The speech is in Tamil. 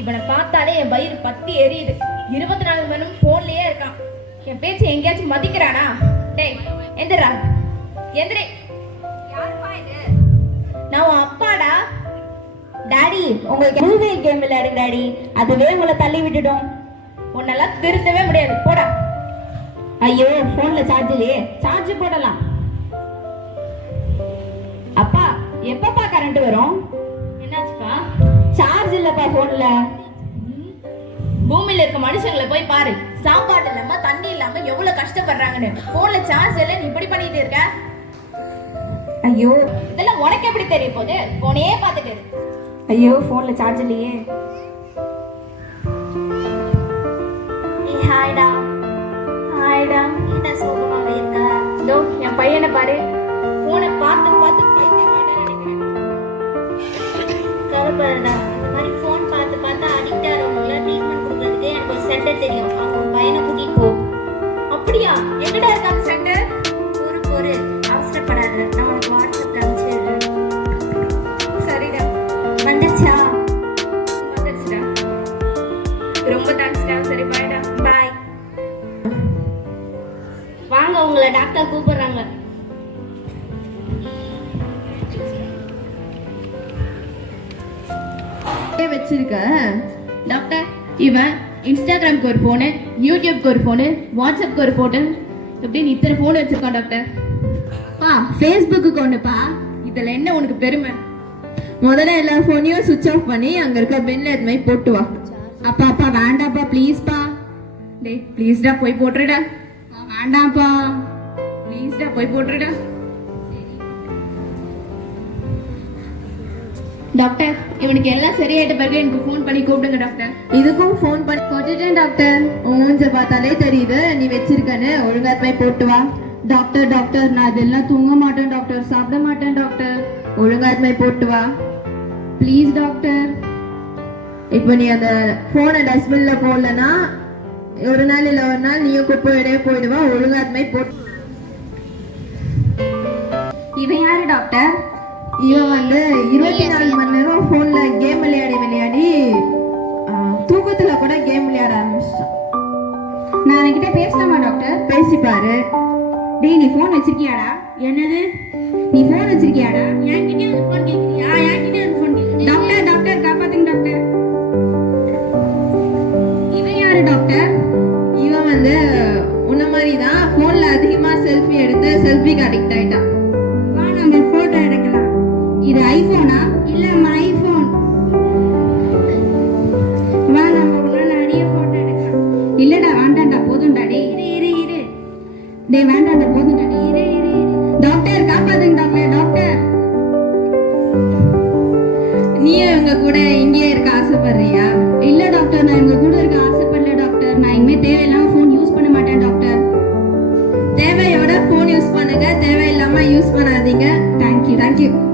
இவனை பார்த்தாலே என் வயிறு பத்தி எரியுது. இருபத்தி நாலு மணி நேரம் போன்லயே இருக்கான். என் பேச்சு எங்கேயாச்சும் மதிக்கிறானா? டேய் எந்திரா. எந்திரி. நான் உன் அப்பாடா. டாடி உங்களுக்கு மொபைல் கேம் விளையாடு டாடி. அதுவே உங்களை தள்ளி விட்டுடும். உன்னெல்லாம் திருத்தவே முடியாது. போடா. ஐயோ போன்ல சார்ஜ் இல்லையே. சார்ஜ் போடலாம். அப்பா எப்பப்பா கரண்ட் வரும்? போன்ல பூமியில இருக்க மனுஷங்களை போய் பாரு. சாப்பாடு இல்லாம தண்ணி இல்லாம எவ்வளவு கஷ்டப்படுறாங்கன்னு. போன்ல சார்ஜ் இல்ல நீ இப்படி பண்ணிட்டு இருக்க? ஐயோ. இதெல்லாம் உனக்கு எப்படி தெரிய போகுது? போனே பார்த்துட்டு இரு. ஐயோ போன்ல சார்ஜ் இல்லையே. ஹாய்டா ஹாய்டா என்ன சோகமாவே இருக்க? என் பையனை பாரு. எனக்கு தெரியும். அவங்க உன் பையனை கூட்டிட்டு போ. அப்படியா? எங்கடா இருக்காங்க சண்டை ஒரு பொறு அவசரப்படாத. நான் உனக்கு வாட்ஸ்அப் அனுப்பிச்சிடுறேன் சரிடா. வந்துச்சா வந்துருச்சுடா. ரொம்ப தேங்க்ஸ்டா. சரி பாய்டா பாய் வாங்க உங்களை டாக்டர் கூப்பிடுறாங்க. வச்சிருக்க? டாக்டர் இவன் இன்ஸ்டாகிராம்க்கு ஒரு ஃபோனு யூடியூப்க்கு ஒரு ஃபோனு வாட்ஸ்அப்க்கு ஒரு ஃபோனு இப்படின்னு இத்தனை ஃபோன் வச்சுருக்கோம் டாக்டர் பா ஃபேஸ்புக்கு ஒன்றுப்பா இதில் என்ன உனக்கு பெருமை? முதல்ல எல்லா ஃபோனையும் சுவிட்ச் ஆஃப் பண்ணி அங்கே இருக்க பென்ல இது மாதிரி போட்டு வா. அப்பா அப்பா வேண்டாப்பா ப்ளீஸ்ப்பா டேய் ப்ளீஸ்டா போய் போட்டுருடா. வேண்டாம்ப்பா. ப்ளீஸ்டா போய் போட்டுருடா. டாக்டர் இவனுக்கு எல்லாம் சரியாயிட்ட பிறகு எனக்கு ஃபோன் பண்ணி கூப்பிடுங்க டாக்டர் இதுக்கும் ஃபோன் டாக்டர் உன் மூஞ்ச பார்த்தாலே தெரியுது. நீ வச்சிருக்கன்னு ஒழுங்கா போய் போட்டு வா. டாக்டர் டாக்டர் நான் இதெல்லாம் தூங்க மாட்டேன் டாக்டர் சாப்பிட மாட்டேன் டாக்டர் ஒழுங்கா போய் போட்டு வா. ப்ளீஸ் டாக்டர் இப்போ நீ அந்த ஃபோனை டஸ்ட்பின்ல போடலன்னா ஒரு நாள் இல்லை ஒரு நாள் நீயும் குப்பையோடய போயிடுவா ஒழுங்கா போய் போட்டு இவன் யாரு டாக்டர் இவன் வந்து இருபத்தி நாலு மணி நேரம் ஃபோன்ல கேம் விளையாடி விளையாடி கூட கேம் விளையாட ஆரம்பிச்சிட்டான். நான் என்கிட்ட பேசலாமா டாக்டர்? பேசிப்பாரு டேய் நீ ஃபோன் வச்சிருக்கியாடா? என்னது? நீ ஃபோன் வச்சிருக்கியாடா? என்கிட்ட ஒரு ஃபோன் கேக்குறியா? என்கிட்ட ஒரு ஃபோன் கேக்குறியா? டாக்டர் டாக்டர் காப்பாத்துங்க டாக்டர். இவன் யாரு டாக்டர்? இவன் வந்து உன்ன மாதிரி தான் ஃபோன்ல அதிகமா செல்ஃபி எடுத்து செல்ஃபி காட்டிக்கிட்டு டே வேண்டாம் போதும் டாக்டர் காப்பாதுங்க டாக்டர் டாக்டர். நீ இவங்க கூட இங்கேயே இருக்க ஆசைப்படுறியா? இல்ல டாக்டர் நான் இவங்க கூட இருக்க ஆசைப்படல டாக்டர். நான் இனிமே தேவையில்லாம போன் யூஸ் பண்ண மாட்டேன் டாக்டர். தேவையோட போன் யூஸ் பண்ணுங்க. தேவையில்லாம யூஸ் பண்ணாதீங்க. Thank you thank you